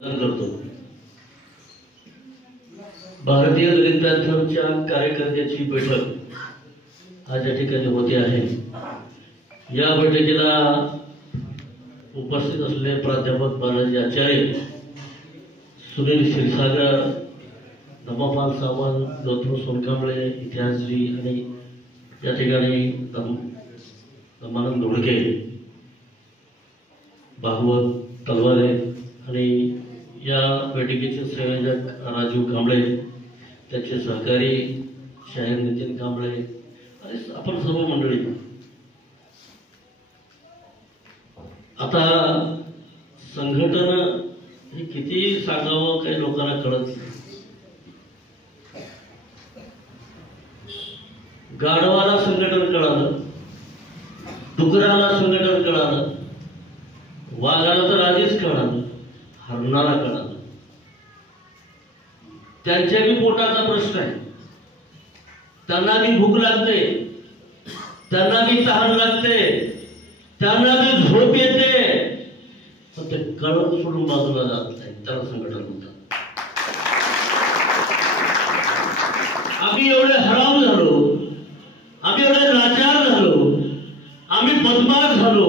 करतो। भारतीय दलित पॅन्थरच्या कार्यकर्त्याची बैठक आज या ठिकाणी होते आहे। या बैठकीला उपस्थित असलेले प्राध्यापक बालाजी आचार्य, सुनील क्षीरसागर, धम्मपाल सावंत, गौतम सोनकांबळे, इतिहासजी आणि या ठिकाणी धम्मानंद धोडके, भागवत तलवारे आणि या बैठकीचे संयोजक राजीव कांबळे, त्याचे सहकारी शाहीर नितीन कांबळे आणि आपण सर्व मंडळी। आता संघटना हे किती सांगावं काही लोकांना कळत नाही। गाढवाला संघटन कळालं, डुकराला संघटन कळालं, वाघाला तर आधीच कळालं, हरणाला कळालं। त्यांच्या बी पोटाचा प्रश्न आहे, त्यांना बी भूक लागते, त्यांना बी तहान लागते, त्यांना बी झोप येते, पण ते कळत सोडून बाजूला जात नाही, त्याला संघटन म्हणतात। आम्ही एवढे हराम झालो, आम्ही एवढे लाचार झालो, आम्ही बदमाश झालो,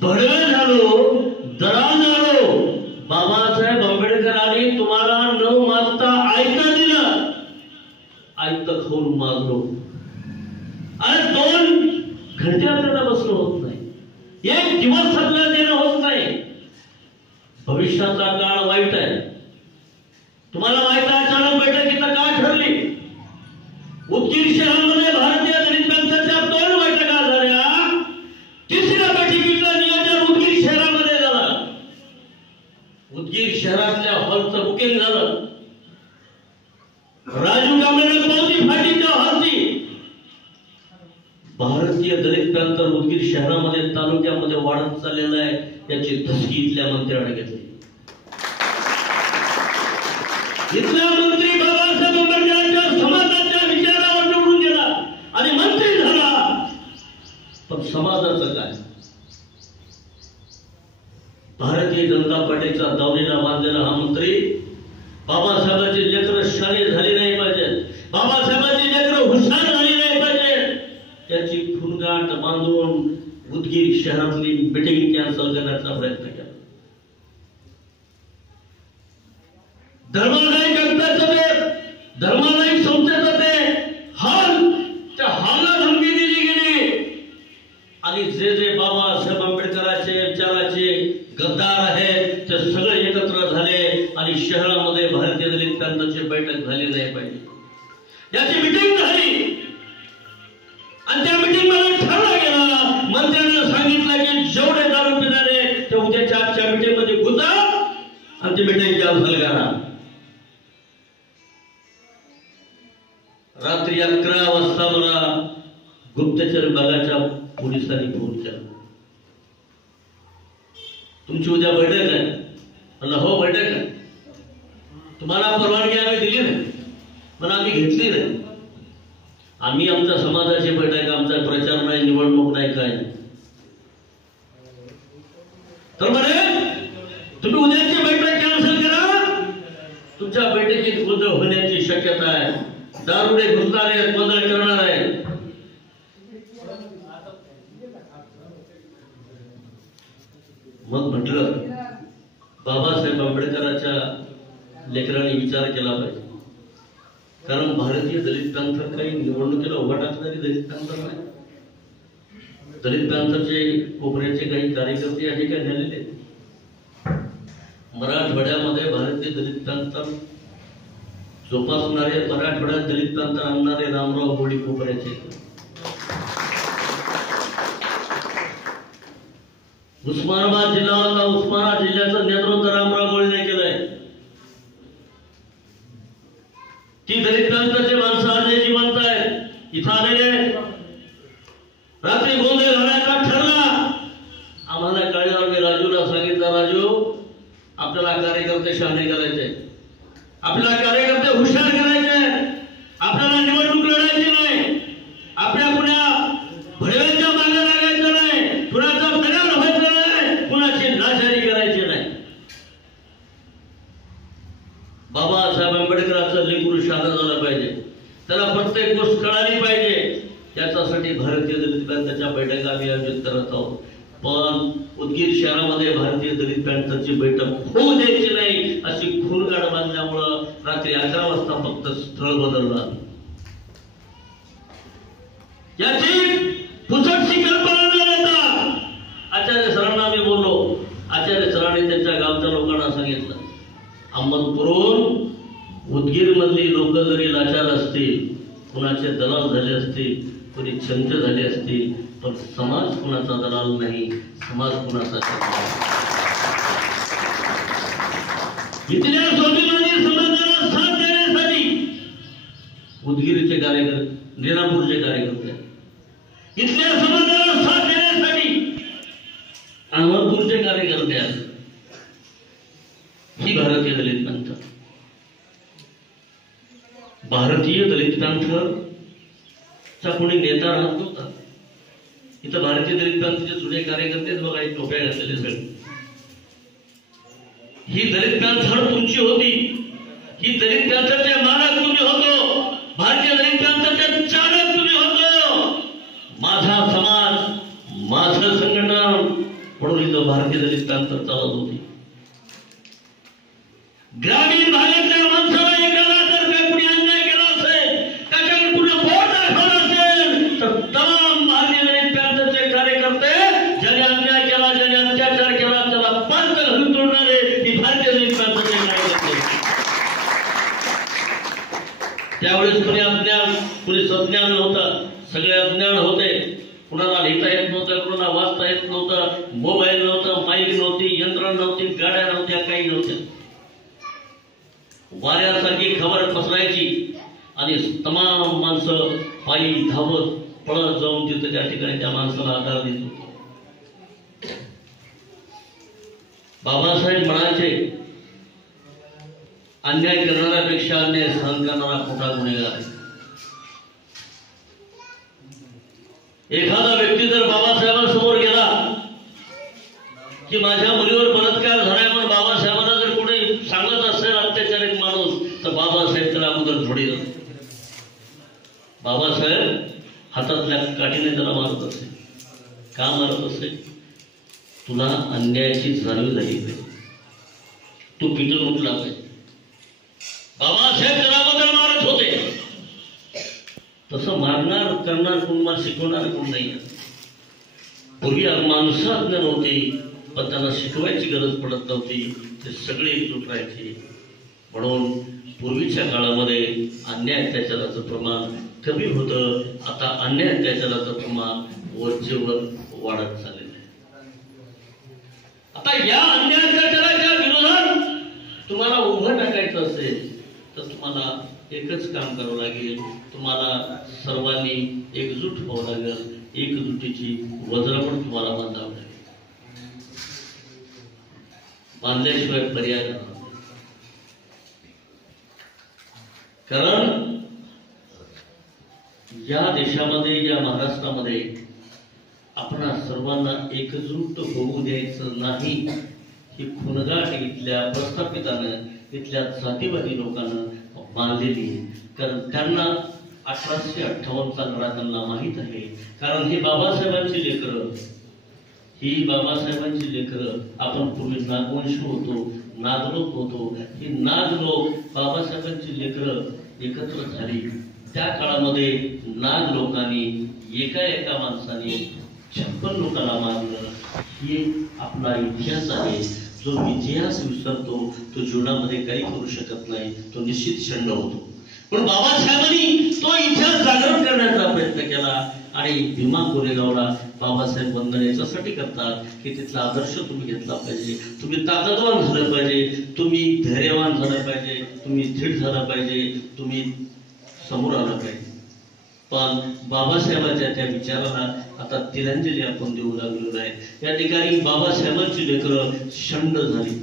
भडवे झालो, दराज झालो। बाबासाहेब आंबेडकरांनी तुम्हाला न मागता आयतं दिलं, आयतं खाऊन मागलो। अरे 2 घंटे आपल्याला बसणं होत नाही, 1 दिवस आपल्याला देणं होत नाही। भविष्याचा काळ वाईट आहे, तुम्हाला माहित आहे। अचानक बैठकीत काय ठरली? उदगीर शहरामध्ये भारतीय दलित पॅन्थरच्या 2 बैठका झाल्या, तिसऱ्या बैठकीचं नियोजन उदगीर शहरामध्ये झालं। उदगीर शहरातल्या हॉलचं बुकिंग झालं, राजीव कांबळेने पावती फाटी त्या हॉलची। भारतीय दलित पॅन्थर उदगीर शहरामध्ये तालुक्यामध्ये वाढत चाललेला आहे, याची धसकी इथल्या मंत्र्याने घेतली। इथला मंत्री बाबासाहेब आंबेडकरांच्या समाजाच्या विचारावर निवडून गेला आणि मंत्री झाला, पण समाजाचं काय? भारतीय जनता पार्टीचा दावणीला बांधलेला हा मंत्री बाबासाहेबांची लेकरं शाळे झाली नाही पाहिजे, बाबासाहेबांची लेकरं हुशार झाली नाही पाहिजे, त्याची खुणगाठ बांधून उदगीर शहरातली मीटिंग कॅन्सल करण्याचा प्रयत्न केला। धर्मादायी गणपतीचं ते धर्मादायी संस्थेचं ते हॉल, त्या हॉलला धमकी दिली गेली आणि जे बाबासाहेब आंबेडकरांचे विचाराचे गद्दार आहेत ते सगळे एकत्र झाले आणि शहरामध्ये भारतीय दलित पॅन्थरची बैठक झाली नाही पाहिजे, याची मीटिंग झाली। आणि त्या मीटिंग मध्ये ठरवलं गेलं, मंत्र्यांना सांगितलं की जेवढे दारू पिणारे ते उद्याच्या आजच्या मीटिंग मध्ये घुसा आणि ती मीटिंग कॅन्सल करा। रात्री 11 वाजता मला गुप्तचर विभागाच्या पोलिसांनी फोन केला, तुमची उद्या बैठक आहे। म्हणलं हो बैठक आहे, तुम्हाला परवानगी आम्ही दिली नाही, पण आम्ही घेतली नाही। आम्ही आमच्या समाजाची बैठक, आमचा प्रचार नाही, निवडणूक नाही, काय नाही। तर म्हणे तुम्ही उद्याची बैठक कॅन्सल करा, तुमच्या बैठकीत गोंधळ होण्याची शक्यता आहे, दारुडे घुसणार आहेत, गोंधळ करणार आहेत। मग म्हटलं बाबासाहेब आंबेडकरांच्या लेकरांनी विचार केला पाहिजे, कारण भारतीय दलित पॅन्थर काही निवडणुकीला उभा टाकणारी दलित पॅन्थर नाही। दलित पॅन्थरचे कोपऱ्याचे काही कार्यकर्ते या ठिकाणी झालेले, मराठवाड्यामध्ये भारतीय दलित पॅन्थर जोपासणारे, मराठवाड्यात दलित पॅन्थर आणणारे रामराव बोडी कोपऱ्याचे, उस्मानाबाद जिल्हा होता, उस्मानाबाद जिल्ह्याचं नेतृत्व रामराव बोळीने केलंय। ती दलित पॅन्थरचे माणसं आज जिवंत आहेत, इथं आलेले। रात्री गोंधळ घालायचा ठरला, आम्हाला कळल्यावर मी राजूला सांगितलं, राजू आपल्याला कार्यकर्ते शहाणे करायचे, आपल्याला कार्यकर्ते हुशार करायचे, आपल्याला निवडणूक लढायची नाही, आपल्या कुणा भडव्यांच्या मागे लागायचं नाही, कुणाचा दगार व्हायचं नाही, कुणाची लाचारी करायची नाही। बाबासाहेब आंबेडकरांचं लेकरू शहाणा झालं पाहिजे, त्याला प्रत्येक गोष्ट कळाली पाहिजे. त्याच्यासाठी भारतीय दलित पॅंथरच्या बैठका आम्ही आयोजित करत आहोत. पण उदगीर शहरामध्ये भारतीय दलित पॅंथरची बैठक होऊ द्यायची नाही अशी खूणगाड बांधल्यामुळं रात्री 11 वाजता फक्त स्थळ बदललं. याची पुसटशी कल्पना न देता आचार्य सरांना मी बोललो. आचार्य सरांनी त्यांच्या गावच्या लोकांना सांगितलं, अहमदपूरहून उदगीर मधली लोक जरी लाचार असतील, कुणाचे दलाल झाले असतील, कोणी छंच झाले असतील, पण समाज कुणाचा दलाल नाही, समाज कुणाचा इथल्या स्वाभिमानी समाजाला साथ देण्यासाठी उदगीरचे कार्यकर्ते, रेणापूरचे कार्यकर्ते, इथल्या समाजाला साथ देण्यासाठी अहमदपूरचे कार्यकर्ते आहेत. ही भारतीय दलित पॅंथर. भारतीय दलित पॅंथरचा कोणी नेता राहत नव्हता. इथं भारतीय दलित पॅंथरचे जुने कार्यकर्तेच बघा, टोप्या घातलेले सगळे. ही दलित पॅंथर तुमची होती. ही दलित पॅंथरचे मालक तुम्ही होतो. भारतीय दलित पॅंथरचे चालक तुम्ही होतो. माझा समाज, माझं संघटन म्हणून इथं भारतीय दलित पॅंथर चालत होती. ग्रामीण भागातल्या माणसाला एकाला जर का कुणी अन्याय केला असेल, त्याच्याकडे कुणी बोट दाखवला असेल, तर तमाम भारतीय दलित पॅंथरचे कार्यकर्ते ज्याने अन्याय केला, ज्याने अत्याचार केला, त्याला पाच घालून तोडणारे ही भारतीय दलित पॅंथरचे कार्यकर्ते. त्यावेळेस कुणी अज्ञान, कुणी सज्ञान नव्हतं, सगळे अज्ञान होते. कुणाला लिहिता येत नव्हतं, कुणाला वाचता येत नव्हतं, मोबाईल नव्हतं, माईक नव्हती, यंत्रणा नव्हती, गाड्या नव्हत्या, काही नव्हत्या. वाऱ्यासारखी खबर पसरायची आणि तमाम माणसं पायी धावत पळत जाऊन तिथे त्या ठिकाणी त्या माणसाला आधार देत होते. बाबासाहेब म्हणायचे, अन्याय करणाऱ्यापेक्षा अन्याय सहन करणारा खोटा गुन्हेगार आहे. एखादा व्यक्ती जर बाबासाहेबांसमोर गेला की माझ्या मुलीवर बलात्कार झालाय म्हणून बाबासाहेबांना जर कोणी सांगत असेल अत्याचारित माणूस, तर बाबासाहेब त्याला अगोदर झोडी जातात. बाबासाहेब हातातल्या काठीने त्याला मारत असे. का मारत असे? तुला अन्यायाची जाणीव झाली पाहिजे, तू पिटून उठला पाहिजे. बाबासाहेब त्याला अगोदर मारत होते. तसं मारणार करणार कोण, मला शिकवणार कोण नाही. पूर्वी माणसं अज्ञान नव्हती, पण त्यांना शिकवायची गरज पडत नव्हती. ते सगळे एकजूट राहायचे. म्हणून पूर्वीच्या काळामध्ये अन्याय अत्याचाराचं प्रमाण कमी होतं. आता अन्याय अत्याचाराचं प्रमाण वरचेवर वाढत चाललेलं आहे. आता या अन्याय अत्याचाराच्या विरोधात तुम्हाला उभं टाकायचं असेल तर तुम्हाला एकच काम करावं लागेल. तुम्हाला सर्वांनी एकजूट व्हावं लागेल. एकजुटीची वज्रपण तुम्हाला बांधावं लागेल. बांधल्याशिवाय पर्याय नाही. कारण या देशामध्ये, या महाराष्ट्रामध्ये आपणा सर्वांना एकजूट होऊ द्यायचं नाही. ही खुणगाठ इथल्या प्रस्थापितानं, इथल्या जातीवादी लोकांना बांधलेली. कारण त्यांना 1858चा लढा त्यांना माहीत आहे. कारण ही बाबासाहेबांची लेकरं, ही बाबासाहेबांची लेकरं. आपण पूर्वी नागवंश होतो, नागलोक होतो. ही नागलोक बाबासाहेबांची लेकरं एकत्र झाली. त्या काळामध्ये नाग लोकांनी एका माणसाने 56 लोकांना मारलं. ही आपला इतिहास आहे. जो इतिहास विसरतो तो जीवनामध्ये काही करू शकत नाही, तो निश्चित शंड होतो. पण बाबासाहेबांनी तो इतिहास जागृत करण्याचा प्रयत्न केला. आणि भीमा कोरेगावला बाबासाहेब वंदन याच्यासाठी करतात की तिथला आदर्श तुम्ही घेतला पाहिजे. तुम्ही ताकदवान झालं पाहिजे, तुम्ही धैर्यवान झालं पाहिजे, तुम्ही धीट झालं पाहिजे, तुम्ही समोर आलं पाहिजे. पण बाबासाहेबांच्या त्या विचाराला आता तिलांजली आपण देऊ लागलेलो आहे. या ठिकाणी बाबासाहेबांची लेकरं शंड झाली.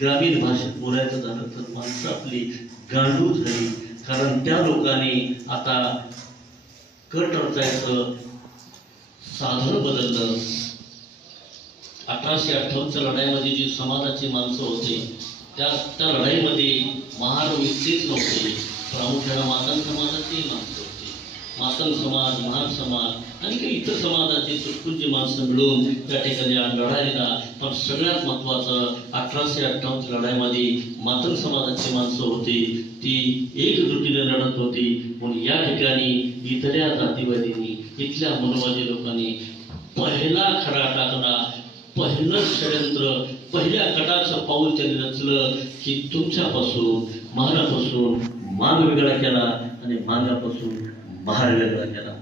ग्रामीण भाषेत बोलायचं झालं तर माणसं आपली गांडूळ झाली. कारण त्या लोकांनी आता कट रचायचं साधन बदललं. 1858च्या लढाईमध्ये जी समाजाची माणसं होती त्या लढाईमध्ये महार व्यक्तीच नव्हते, प्रामुख्याने मातंग समाजाची माणसं होती. मातंग समाज, महार समाज आणि काही इतर समाजाची तुटपुंजी माणसं मिळून त्या ठिकाणी लढा दिला. पण सगळ्यात महत्त्वाचं 1858 लढाईमध्ये मातंग समाजाची माणसं होती, ती एकजुटीने लढत होती. म्हणून या ठिकाणी इथल्या जातीवादींनी, इथल्या मनोवादी लोकांनी पहिला खरा टाकला, पहिलं षडयंत्र, पहिल्या कटाचं पाऊल त्यांनी रचलं की तुमच्यापासून, महारापासून मान वेगळा केला आणि मानापासून महार वेगळा केला.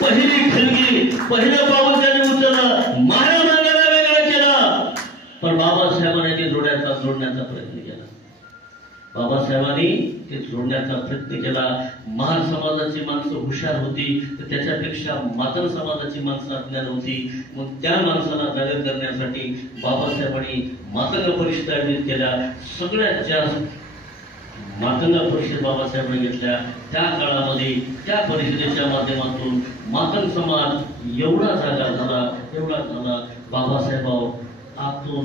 पहिली खिलगी, पहिलं पाऊल त्यांनी उचललं, महारामांना वेगळा केला. पण बाबासाहेबांनी ते जोडण्याचा प्रयत्न केला. बाबासाहेबांनी ते जोडण्याचा प्रयत्न केला. महार समाजाची माणसं हुशार होती, तर त्याच्यापेक्षा मातंग समाजाची माणसं अज्ञान होती. मग त्या माणसाला जागर करण्यासाठी बाबासाहेबांनी मातंग परिषद आयोजित केल्या. सगळ्यात जास्त मातंग परिषद बाबासाहेबांनी घेतल्या. त्या काळामध्ये त्या परिषदेच्या माध्यमातून मातंग समाज एवढा जागा झाला, बाबासाहेबांवर आतून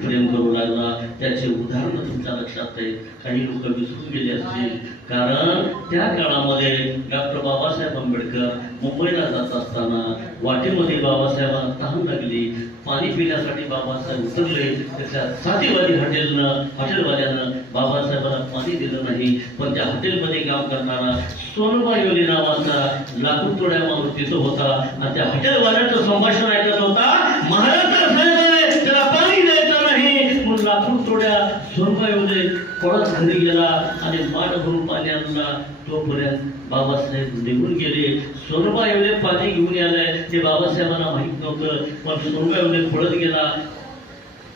प्रेम करू लागला. त्याचे उदाहरण तुमच्या लक्षात आहे, काही लोक विसरून गेले असतील. कारण त्या काळामध्ये डॉक्टर बाबासाहेब आंबेडकर मुंबईला जात असताना वाटेमध्ये बाबासाहेबांना तहान लागली. पाणी पिण्यासाठी बाबासाहेब उतरले. त्याच्या साधीवादी हॉटेलवाल्यानं बाबासाहेबांना पाणी दिलं नाही. पण त्या हॉटेलमध्ये काम करणारा सोनबा योली नावाचा लाकूड तोड्या माणूस तिथं होता आणि त्या हॉटेलवाल्याचं संभाषण ऐकत होता. महाराज साहेब त्याला पाणी द्यायचं नाही म्हणून लाकूड तोड्या सोनबा योली पळत घरी गेला आणि माठ भरून पाणी आणला. तोपर्यंत बाबासाहेब निघून गेले. सोनबा योली पाणी घेऊन आलंय ते बाबासाहेबांना माहित नव्हतं. पण सोनबा योली पळत गेला,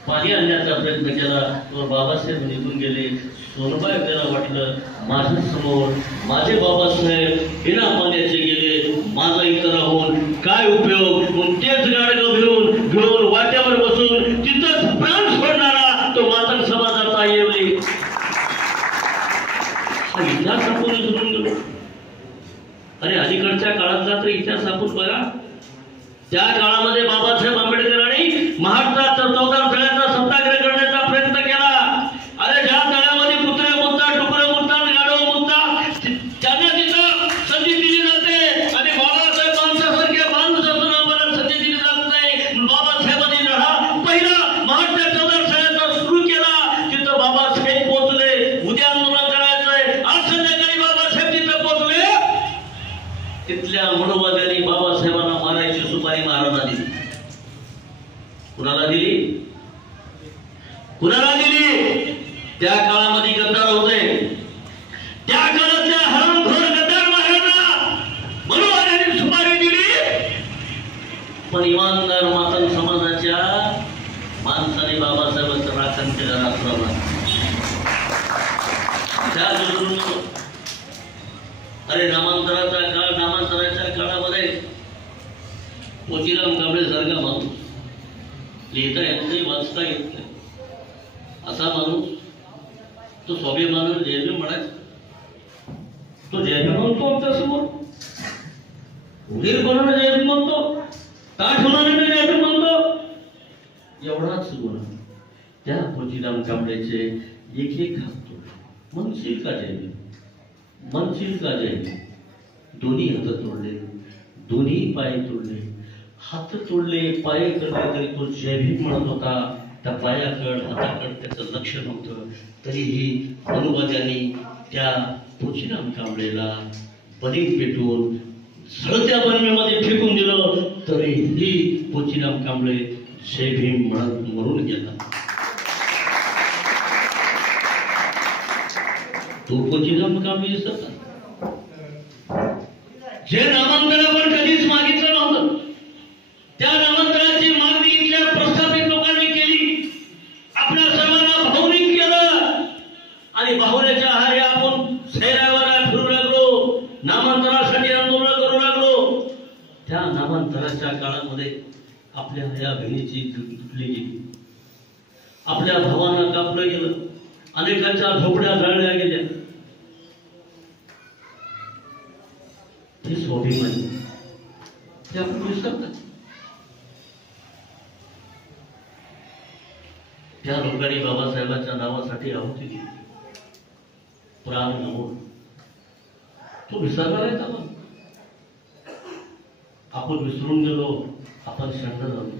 पाणी आणण्याचा प्रयत्न केला, तर बाबासाहेब निघून गेले. सोनबा योलीला वाटलं माझ्या समोर माझे बाबासाहेब बिना पाण्याचे गेले, माझा इथं राहून काय उपयोग. मग तेच गाडगं घेऊन वाट्यावर बसून तिथंच प्राण सोडणारा तो मातंग समाजाचा येवली. हा इतिहास आपण विसरून गेलो. अरे अलीकडच्या काळातला तर इतिहास आपण बघा. त्या काळामध्ये बाबासाहेब आंबेडकरांनी महाराष्ट्राचा 14 तळ्याचा सत्याग्रह करण्याचा प्रयत्न केला. अरे ज्या तळ्यामध्ये कुत्रे मुततात, डुकरं मुततात, गाढव मुततात, त्यांना तिथं संधी दिली जाते आणि बाबासाहेब माणसासारख्या माणूस असून आम्हाला संधी दिली जात नाही. बाबासाहेबांनी लढा पहिला महाराष्ट्राच्या 14 तळ्याचा सुरू केला. तिथं बाबासाहेब पोहोचले. उद्या आंदोलन करायचंय, आज संध्याकाळी बाबासाहेब तिथं पोहोचले. तिथल्या मनोवाद्यांनी बाबासाहेबांना मारायची सुपारी महाराजांना दिली. कुणाला दिली? त्या काळामध्ये गद्दार होते. त्या काळातल्या हरामखोर गद्दार महाराजांना मनोवाद्यांनी सुपारी दिली. पण इमानदार मातंग समाजाच्या माणसाने बाबासाहेबांचं राखण केलं. राष्ट्राला अरे नामांतराच्या काळामध्ये पोचीराम कांबळे सारखा माणूस, लिहिता येत नाही, वाचता येत नाही असा माणूस, तो स्वाभिमानानं जयभीम म्हणायचा. तो जयभीम म्हणतो आमच्यासमोर, उघडपणानं जयभीम म्हणतो, ताठ होणाऱ्याने जयभीम म्हणतो. एवढाच गुण त्या पोचीराम कांबळेचे एक हात तोडले. मनशील का जयभीम, मनशील का जयभीम. दोन्ही हात तोडले, दोन्ही पाय तोडले, हात तोडले, पाय तोडले, तरी तो जयभीम म्हणत होता. त्या पायाकड हाताकड त्याचं लक्ष नव्हतं. तरीही मनोवाद्यांनी त्या पोचीराम कांबळेला बनीत पेटून सळत्या बनवेमध्ये फेकून दिलं. तरीही पोचीराम कांबळे जयभीम म्हणत मरून गेला. तो पोचीराम कांबळे जे नामांतर आपण कधीच मागितलं नव्हतं, त्या नामांतराची मागणी इथल्या प्रस्थापित लोकांनी केली. आपल्या सर्वांना भावनिक केलं आणि भावनेच्या आहारी आपण सैरावाला फिरू लागलो, नामांतरासाठी आंदोलन करू लागलो. त्या नामांतराच्या काळामध्ये आपल्या या बहिणीची तुटली गेली, आपल्या भावांना कापलं गेलं, अनेकांच्या झोपड्या जाळल्या गेल्या. हे स्वाभिमानी ते आपण विसरतात. त्या लोकांनी बाबासाहेबांच्या नावासाठी आहुती दिली, प्राण गमावून. तो विसरणार आहे का? आपण विसरून गेलो, आपण शंड झालो.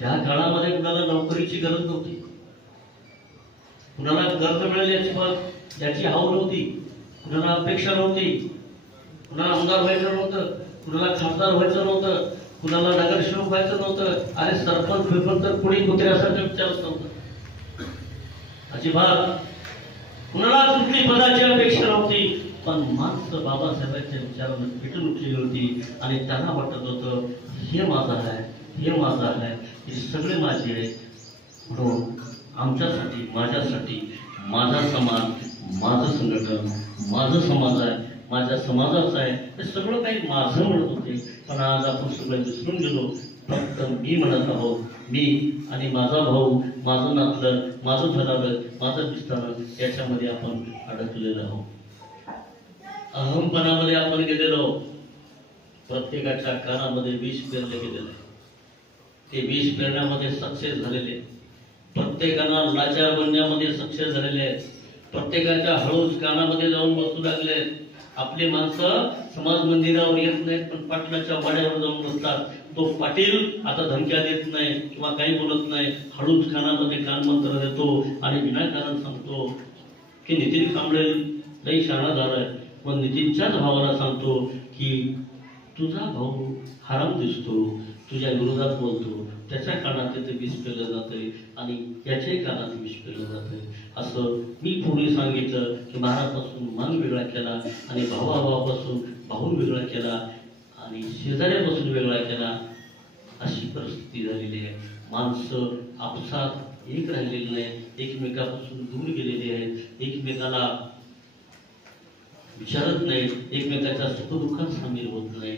त्या काळामध्ये कुणाला नोकरीची गरज नव्हती, कुणाला कर्ज मिळेल याची हाव नव्हती, कुणाला अपेक्षा नव्हती, कुणाला आमदार व्हायचं नव्हतं, कुणाला खासदार व्हायचं नव्हतं, कुणाला नगरसेवक व्हायचं नव्हतं. अरे सरपंच बिरपंच तर कुणी कुत्र्यासारखं विचारत नव्हतं. अजिबात कुणाला कुठली पदाची अपेक्षा नव्हती. पण माणसं बाबासाहेबांच्या विचारानं पेटून उठलेली होती आणि त्यांना वाटत होतं हे माझं आहे, हे माझं आहे, हे सगळे माझे आहे. म्हणून आमच्यासाठी, माझ्यासाठी, माझा समाज, माझं संघटन, माझं समाज आहे, माझ्या समाजाचं आहे, हे सगळं काही माझं म्हणत होते. पण आज आपण सगळं विसरून गेलो. फक्त मी म्हणत आहोत, मी आणि माझा भाऊ, माझं नातलं, माझं घरालं, माझं विस्तारण, याच्यामध्ये आपण अडकलेलो आहोत. अहमपणामध्ये आपण गेलेलो. प्रत्येकाच्या कानामध्ये विष पेरले गेलेलं आहे. ते विष पेरण्यामध्ये सक्सेस झालेले, प्रत्येकाला लाचार बनण्यामध्ये सक्सेस झालेले आहेत. प्रत्येकाच्या हळूच कानामध्ये जाऊन बसू लागले. आपली माणसं समाज मंदिरावर येत नाहीत, पण पाटलाच्या वाड्यावर जाऊन बसतात. तो पाटील आता धमक्या देत नाही किंवा काही बोलत नाही, हळूच कानामध्ये कानमंत्र देतो आणि विनाकारण सांगतो की नितीन कांबळे लई शहाणा झालाय. मग नितीनच्याच भावाला सांगतो की तुझा भाऊ हराम दिसतो, तुझ्या विरोधात बोलतो, त्याच्या कानात ते विष पेरलं जातंय आणि याच्याही कानात विष पेरलं जातंय. असं मी पूर्वी सांगितलं की महाराजपासून मान वेगळा केला आणि भावाभावापासून भाऊ वेगळा केला आणि शेजाऱ्यापासून वेगळा केला. अशी परिस्थिती झालेली आहे. माणसं आपसात एक राहिलेली नाही, एकमेकापासून दूर गेलेली आहेत, एकमेकाला विचारत नाही, एकमेकाच्या सुखदुःखात सामील होत नाही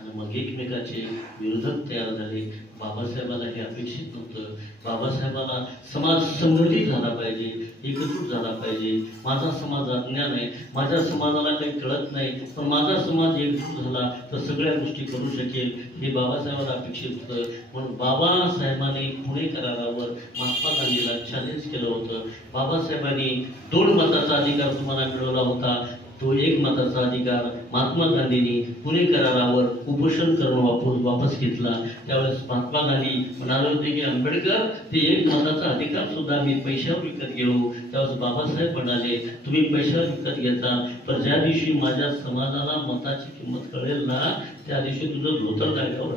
आणि मग एकमेकाचे विरोधक तयार झाले. बाबासाहेबाला हे अपेक्षित नव्हतं. बाबासाहेबाला समाज संघटित झाला पाहिजे, एकजूट झाला पाहिजे. माझा समाज अज्ञान आहे, माझ्या समाजाला काही कळत नाही, पण माझा समाज एकजूट झाला तर सगळ्या गोष्टी करू शकेल, हे बाबासाहेबाला अपेक्षित होतं. म्हणून बाबासाहेबांनी पुणे करारावर महात्मा गांधीला चॅलेंज केलं होतं. बाबासाहेबांनी 2 मताचा अधिकार तुम्हाला मिळवला होता, तो 1 मताचा अधिकार महात्मा गांधींनी पुणे करारावर उपोषण करून वापस घेतला. त्यावेळेस महात्मा गांधी म्हणाले होते की आंबेडकर ते 1 मताचा अधिकार सुद्धा मी पैशावर विकत घेऊ. त्यावेळेस बाबासाहेब म्हणाले तुम्ही पैशावर विकत घेता, पण ज्या दिवशी माझ्या समाजाला मताची किंमत कळेल ना, त्या दिवशी तुझं धोतर जागेवर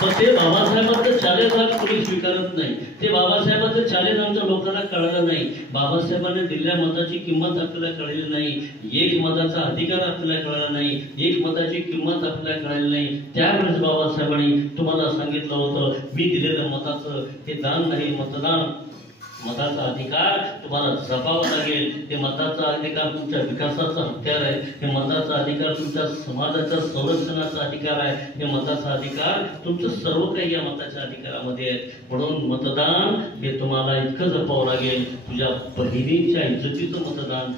पण ते बाबासाहेबांचं चॅलेंज आज कोणी स्वीकारत नाही. ते बाबासाहेबांचं चॅलेंज आमच्या लोकांना कळलं नाही. बाबासाहेबांनी दिलेल्या मताची किंमत आपल्याला कळलेली नाही, 1 मताचा अधिकार आपल्याला कळला नाही, 1 मताची किंमत आपल्याला कळली नाही. त्यावेळेस बाबासाहेबांनी तुम्हाला सांगितलं होतं मी दिलेल्या मताचं हे दान नाही, मतदान. मताचा अधिकार तुम्हाला जपावा लागेल. हे मताचा अधिकार तुमच्या विकासाचा हत्यार आहे. हे मताचा अधिकार तुमच्या समाजाच्या संरक्षणाचा अधिकार आहे. हे मताचा अधिकार तुमचं सर्व काही या मताच्या अधिकारामध्ये आहे. म्हणून मतदान हे तुम्हाला इतकं जपावं लागेल. तुझ्या बहिणीच्या इज्जतीचं मतदान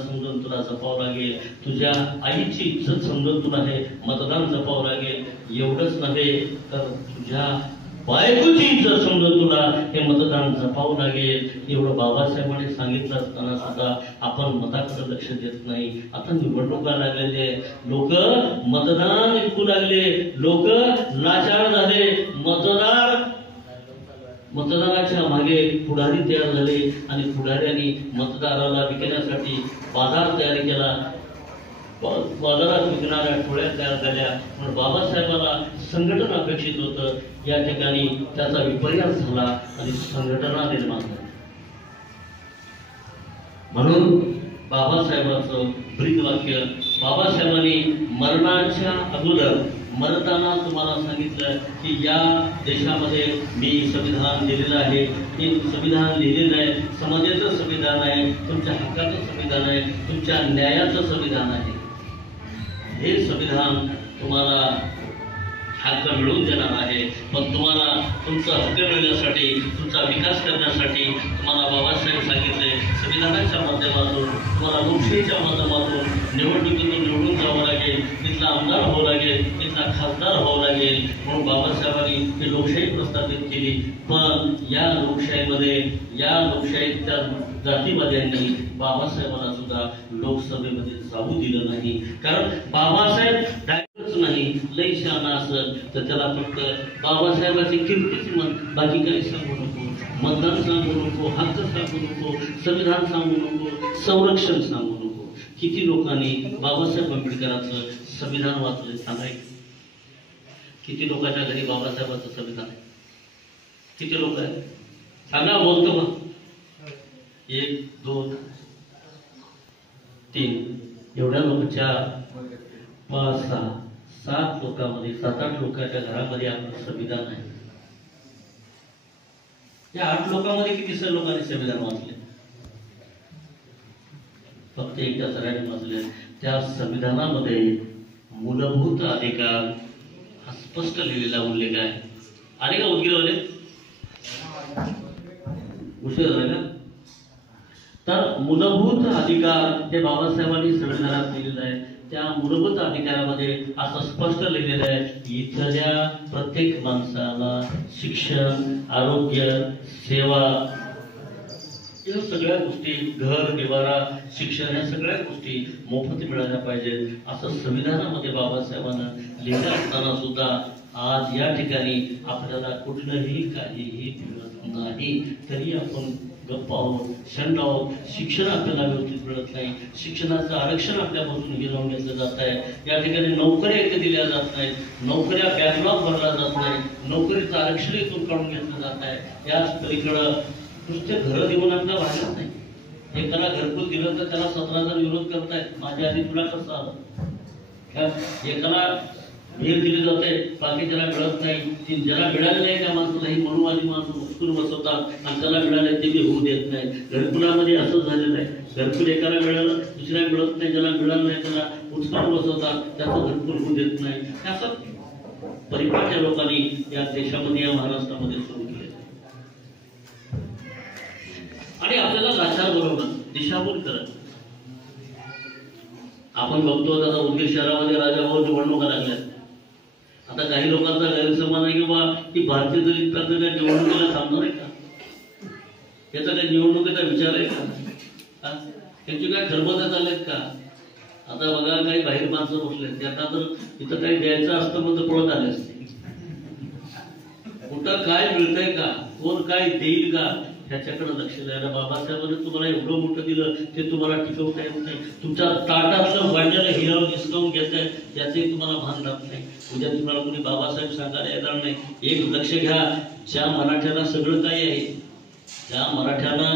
समजून तुला जपावं लागेल. तुझ्या आईची इज्जत समजून तुला हे मतदान जपावं लागेल. एवढंच नव्हे तर तुझ्या बायकोची इज्जत समजून तुला हे मतदान जपावं लागेल. एवढं बाबासाहेबांनी सांगितलं असताना सुद्धा आपण मताकडे लक्ष देत नाही. आता निवडणुका लागलेले, लोक मतदान विकू लागले, लोक लाचार झाले. मतदाराच्या मागे पुढारी तयार झाले आणि पुढाऱ्यांनी मतदाराला विकण्यासाठी बाजार तयार केला. बाजारात विकणाऱ्या टोळ्या तयार झाल्या. म्हणून बाबासाहेबाला संघटन अपेक्षित होतं. या ठिकाणी त्याचा विपर्यास झाला आणि संघटना निर्माण झाली. म्हणून बाबासाहेबांचं ब्रीदवाक्य, बाबासाहेबांनी मरणाच्या अगोदर मरताना तुम्हाला सांगितलं की या देशामध्ये मी संविधान लिहिलेलं आहे. हे संविधान लिहिलेलं आहे, समाजाचं संविधान आहे, तुमच्या हक्काचं संविधान आहे, तुमच्या न्यायाचं संविधान आहे. हे संविधान तुम्हाला हक्क मिळवून देणार आहे. पण तुम्हाला तुमचा हक्क मिळण्यासाठी, तुमचा विकास करण्यासाठी तुम्हाला बाबासाहेब सांगितले संविधानाच्या माध्यमातून, तुम्हाला लोकशाहीच्या माध्यमातून निवडणुकीतून निवडून जावं लागेल, तिथला आमदार व्हावं लागेल, तिथला खासदार व्हावं लागेल. म्हणून बाबासाहेबांनी हे लोकशाही प्रस्थापित केली, पण या लोकशाहीमध्ये या लोकशाहीच्या जातीवाद्यांनी बाबासाहेबांना सुद्धा लोकसभेमध्ये जाऊ दिलं नाही. कारण बाबासाहेब डायरेक्टच नाही, लई शहाणा असेल तर त्याला फक्त बाबासाहेबाची कीर्तीच म्हण, बाकी काही सांगू नको, मतदान सांगू नको, हक्क सांगू नको, संविधान सांगू नको, संरक्षण सांगू नको. किती लोकांनी बाबासाहेब आंबेडकरांचं संविधान वाचले सांगायचं? किती लोकांच्या घरी बाबासाहेबांचं संविधान आहे? किती लोक आहेत सांगा? बोलतो मग 1 2 3 एवढ्या लोकांच्या 5 6 7 लोकांमध्ये 7 8 लोकांच्या घरामध्ये आपलं संविधान आहे. या 8 लोकांमध्ये किती सर लोकांनी संविधान वाचले? फक्त एकदा सगळ्यांनी वाचले. त्या संविधानामध्ये मूलभूत अधिकार हा स्पष्ट लिहिलेला उल्लेख आहे. आणि का उद्गिरवले उशीर झाला का? तर मूलभूत अधिकार हे बाबासाहेबांनी संविधानात लिहिलेलं आहे. त्या मूलभूत अधिकारामध्ये असं स्पष्ट लिहिलेलं आहे, इथल्या प्रत्येक माणसाला शिक्षण, आरोग्य, सेवा या सगळ्या गोष्टी, घर, निवारा, शिक्षण या सगळ्या गोष्टी मोफत मिळाल्या पाहिजेत असं संविधानामध्ये बाबासाहेबांना लिहिलं असताना सुद्धा आज या ठिकाणी आपल्याला कुठलंही काहीही मिळत नाही. तरी आपण गप्प आहोत, शंड आहोत. शिक्षण आपल्याला व्यवस्थित मिळत नाही. शिक्षणाचं आरक्षण आपल्यापासून हिरावून घेतलं जात आहे. या ठिकाणी नोकऱ्या इथे दिल्या जात नाहीत, नोकऱ्या बॅकलॉग भरला जात नाही, नोकरीचं आरक्षण इथून काढून घेतलं जात आहे. याच पलीकडं नुसते घरं देऊन आपल्याला भागत नाही. एकाला घरकुल दिलं तर त्याला 17 जण विरोध करतायत. माझ्या आधी तुला कसं आलं? एकाला भेट दिली जाते, बाकी त्याला मिळत नाही. ज्याला मिळाले नाही त्या माणसाला ही मनुवादी माणसं उचकून बसवतात आणि त्याला मिळाले ते बी होऊ देत नाही. घरकुलामध्ये असं झालेलं आहे, घरकुल एकाला मिळालं दुसऱ्याला मिळत नाही, ज्याला मिळालं नाही त्याला उचकून बसवतात, त्याचं घरकुल होऊ देत नाही. असं परिपाटी लोकांनी या देशामध्ये, या महाराष्ट्रामध्ये सुरू केले आणि आपल्याला लाचार बरोबर दिशाभूल करत. आपण बघतो आता उदगीर शहरामध्ये राजाभाऊ निवडणुका लागल्या. आता काही लोकांचा गैरसमज आहे की बाबा की भारतीय जनता पक्ष निवडणुकीला थांबणार आहे का? याचा काही निवडणुकीचा विचार आहे का? त्यांची काय खरबत चाललेत का? आता बघा काही बाहेर माणसं बसलेत, त्यांना तर इथं काही द्यायचं असतं मग तर पळत आले असते. कुठं काय मिळतंय का, कोण काय देईल का, ह्याच्याकडे लक्ष द्यायला. बाबासाहेबांनी तुम्हाला एवढं मोठं दिलं ते तुम्हाला टिकवता येत नाही. तुमच्या ताटातलं भांड्याला हिराव हिसकावून घेत आहे याचंही तुम्हाला भान राहत नाही. उद्या तुम्हाला कोणी बाबासाहेब सांगायला येणार नाही. एक लक्ष घ्या, ज्या मराठ्याला सगळं काही आहे, ज्या मराठ्यांना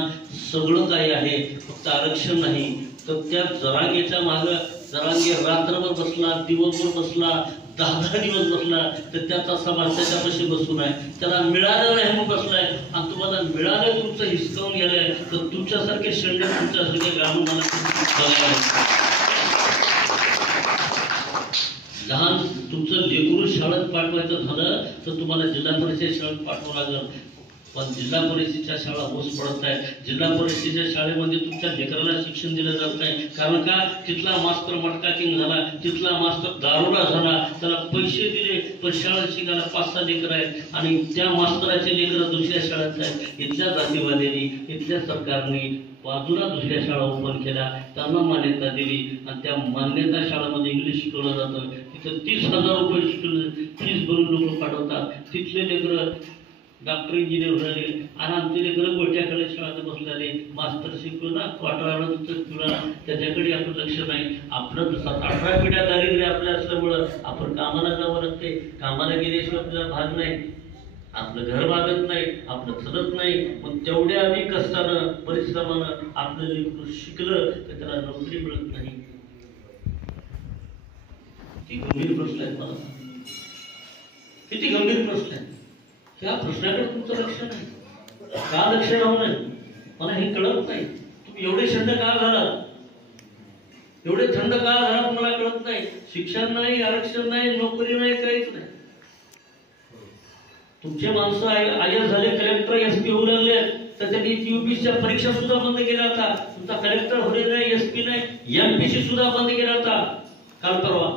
सगळं काही आहे, फक्त आरक्षण नाही, तर त्या जरांगेच्या मागं जरांगे रात्रभर बसला, दिवसभर बसला, 10 दिवस बसला, तर त्याचा समाज त्याच्यापाशी बसून आहे. त्याला मिळालं नाही म्हणून बसलाय आणि तुम्हाला मिळालं तुमचं हिसकावून गेलंय, तर तुमच्यासारखे शेंडे तुमच्यासारखे ग्रामीण लहान तुमचं लेकरू शाळेत पाठवायचं झालं तर तुम्हाला जिल्हा परिषद शाळेत पाठवावं लागलं. पण जिल्हा परिषदेच्या शाळा ओस पडत आहे. जिल्हा परिषदेच्या शाळेमध्ये तुमच्या लेकराला शिक्षण दिलं जात नाही. कारण का? तिथला मास्तर मटका किंग झाला, तिथला मास्तर दारोडा झाला, त्याला पैसे दिले, पण शाळेत शिकायला 5-6 लेकर आहेत आणि त्या मास्तराचे लेकर दुसऱ्या शाळेत आहेत. इथल्या जातीवाद्यांनी, इथल्या सरकारने बाजूला दुसऱ्या शाळा ओपन केल्या, त्यांना मान्यता दिली आणि त्या मान्यता शाळेमध्ये इंग्लिश शिकवलं जातं. तिथं 30,000 रुपये फीस भरून लोक पाठवतात. तिथले लेकर डॉक्टर, इंजिनियर झाले आणि आमचे लेकरं गोट्याकडे शाळेत बसलेले. मास्तर शिकलो ना वाटरावलं तुला, त्याच्याकडे आपलं लक्ष नाही. आपलं 7-18 पिढ्या दारिद्र्य आपल्या असल्यामुळं आपण कामाला जावं लागते. कामाला गेल्याशिवाय आपल्याला भाग नाही, आपलं घर भागत नाही, आपलं चलत नाही. पण तेवढ्या आम्ही कष्टानं, परिश्रमानं आपलं लेकरू शिकलं तर त्याला नोकरी मिळत नाही. किती गंभीर प्रश्न आहेत, मला किती गंभीर प्रश्न आहे. त्या प्रश्नाकडे तुमचं लक्ष नाही. का लक्ष राहू नये मला हे कळत नाही. तुम्ही एवढे थंड का झाला, एवढे थंड का झाला तुम्हाला कळत नाही. शिक्षण नाही, आरक्षण नाही, नोकरी नाही, काहीच नाही. तुमचे माणसं आयएस झाले, कलेक्टर एसपी होऊ लागले, तर त्यांनी यूपीसीच्या परीक्षा सुद्धा बंद केल्या होता. तुमचा कलेक्टर होणे नाही, एसपी नाही, एमपीसी सुद्धा बंद केला होता काल परवा.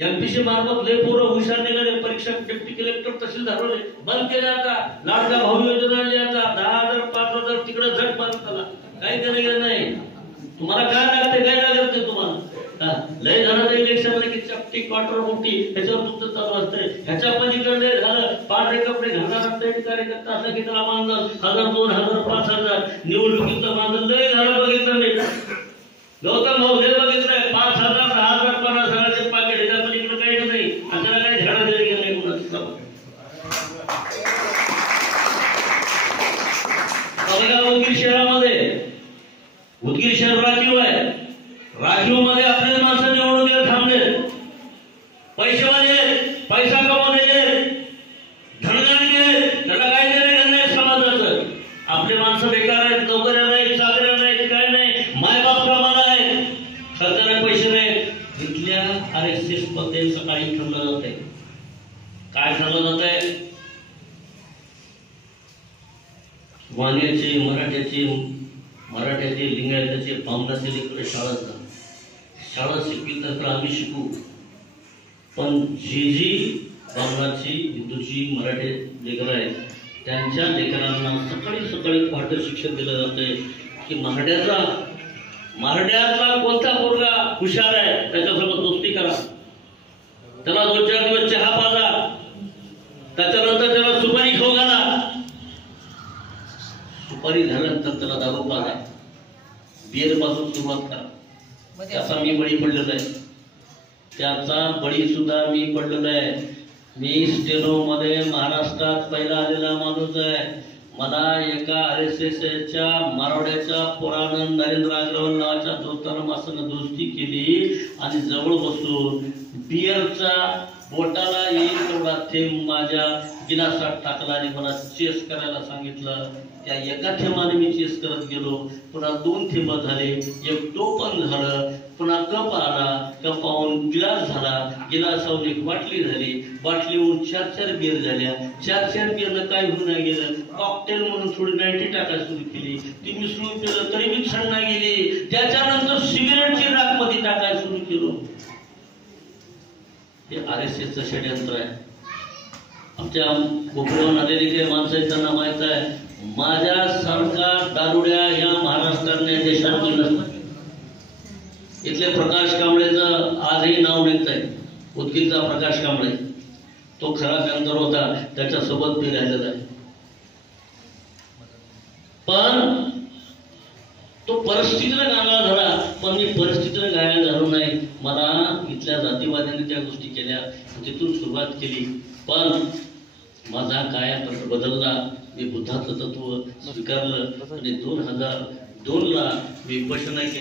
एमपीसी मार्फत लय पोरं हुशार निघाले, परीक्षा डेप्टी कलेक्टर तहसील झाले, बंद केले. आता लाडका भाऊ योजना आली, आता 10,000 5,000 तिकडे झट मारत त्याला काही देणं नाही. तुम्हाला काय लागते काय लागत नाही तुम्हाला. लय झालं इलेक्शन मध्ये की चपटी क्वार्टर मोठी ह्याच्यावर तुमचं चालू असतंय. ह्याच्या पलीकडे झालं पांढरे कपडे घालणारा कार्यकर्ता असं की त्याला मानधन 1,000 2,000 5,000 निवडणुकीचं मानधन लय झालं बघितलं नाही. गौतम भाऊ लय बघितलंय 5,000 10,000 50,000चे पाकिट ह्याच्या पलीकडे काहीच नाही. आपल्याला काही झाडं दिली गेलं नाही कुणाचं. उदगीर शहरामध्ये उदगीर शहर राखीव आहे. राखीव मध्ये आपले माणसं निवडणुकीला थांबले, पैसेवाले पैसा कमवलेले धनगरगे त्याला काय देणं नाही समाजाचं. आपले माणसं बेकार आहेत, नोकऱ्या नाही चाकऱ्या नाही काय नाही, मायबाप प्रमाण आहे, खर्चाला पैसे नाही. इथल्या RSS मध्ये सकाळी ठरलं जात आहे. काय ठरलं जात आहे? वाण्याचे मराठ्याचे लिंगायताचे बामणाचे लेकर शाळा शिकतील तर आम्ही शिकू. पण जी बामणाची हिंदूची मराठी लेकरं आहेत त्यांच्या लेकरांना सकाळी पहाटे शिक्षण दिलं जातंय की महारड्यातला कोणता पोरगा हुशार आहे त्याच्यासोबत दोस्ती करा, त्याला 2-4 दिवस चहा पाजा, त्याच्यानंतर त्याला सुपारी खाऊ घाला, सुपारी झाल्यानंतर त्याला दारू पाजा, बियर पासून सुरुवात करा. त्याचा मी बळी पडलेला आहे, त्याचा बळी सुद्धा मी पडलेला आहे. मी स्टेनो मध्ये महाराष्ट्रात पहिला आलेला माणूस आहे. मला एका RSSच्या मारवाड्याच्या पोरानं नरेंद्र अग्रवाल नावाच्या दोस्तानं माणसानं दोस्ती केली आणि जवळ बसून बियरचा बोटाला येईल तेवढा थेंब माझ्या गिलासात टाकला आणि मला चेस करायला सांगितलं. त्या एका थेंबाने मी चेस करत गेलो, पुन्हा 2 थेंब झाले, एक टोपण झालं, पुन्हा कप आला, कपाहून गिलास झाला, गिलासाहून एक बाटली झाली, बाटलीहून 4-4 बियर झाल्या, 4-4 बियरनं काय होऊन गेलं, कॉकटेल म्हणून थोडी 90 टाकायला सुरू केली, ती मिसळून केलं तरी मी छान नाही गेली. त्याच्यानंतर सिगरेटची राख मध्ये टाकायला सुरू केलो. हे RSSचं षडयंत्र आहे. आमच्या कोपऱ्यावर आलेली काही माणसं आहेत त्यांना माहित आहे, माझ्यासारखा दारुड्या या महाराष्ट्राने देशात नसतात. इथले प्रकाश कांबळेचं आजही नाव निघत आहे. उदगीरचा प्रकाश कांबळे तो खरा कॅन्सर होता, त्याच्यासोबत मी राहिलेला आहे. पण तो परिस्थितीने गायला झाला, पण मी परिस्थितीने गायला झालो नाही. मला इथल्या जातीवाद्यांनी त्या गोष्टी केल्या, तिथून सुरुवात केली. पण माझा कायापात्र बदलला. मी बुद्धाचं तत्व स्वीकारलं आणि 2002ला मी विपश्यना केली.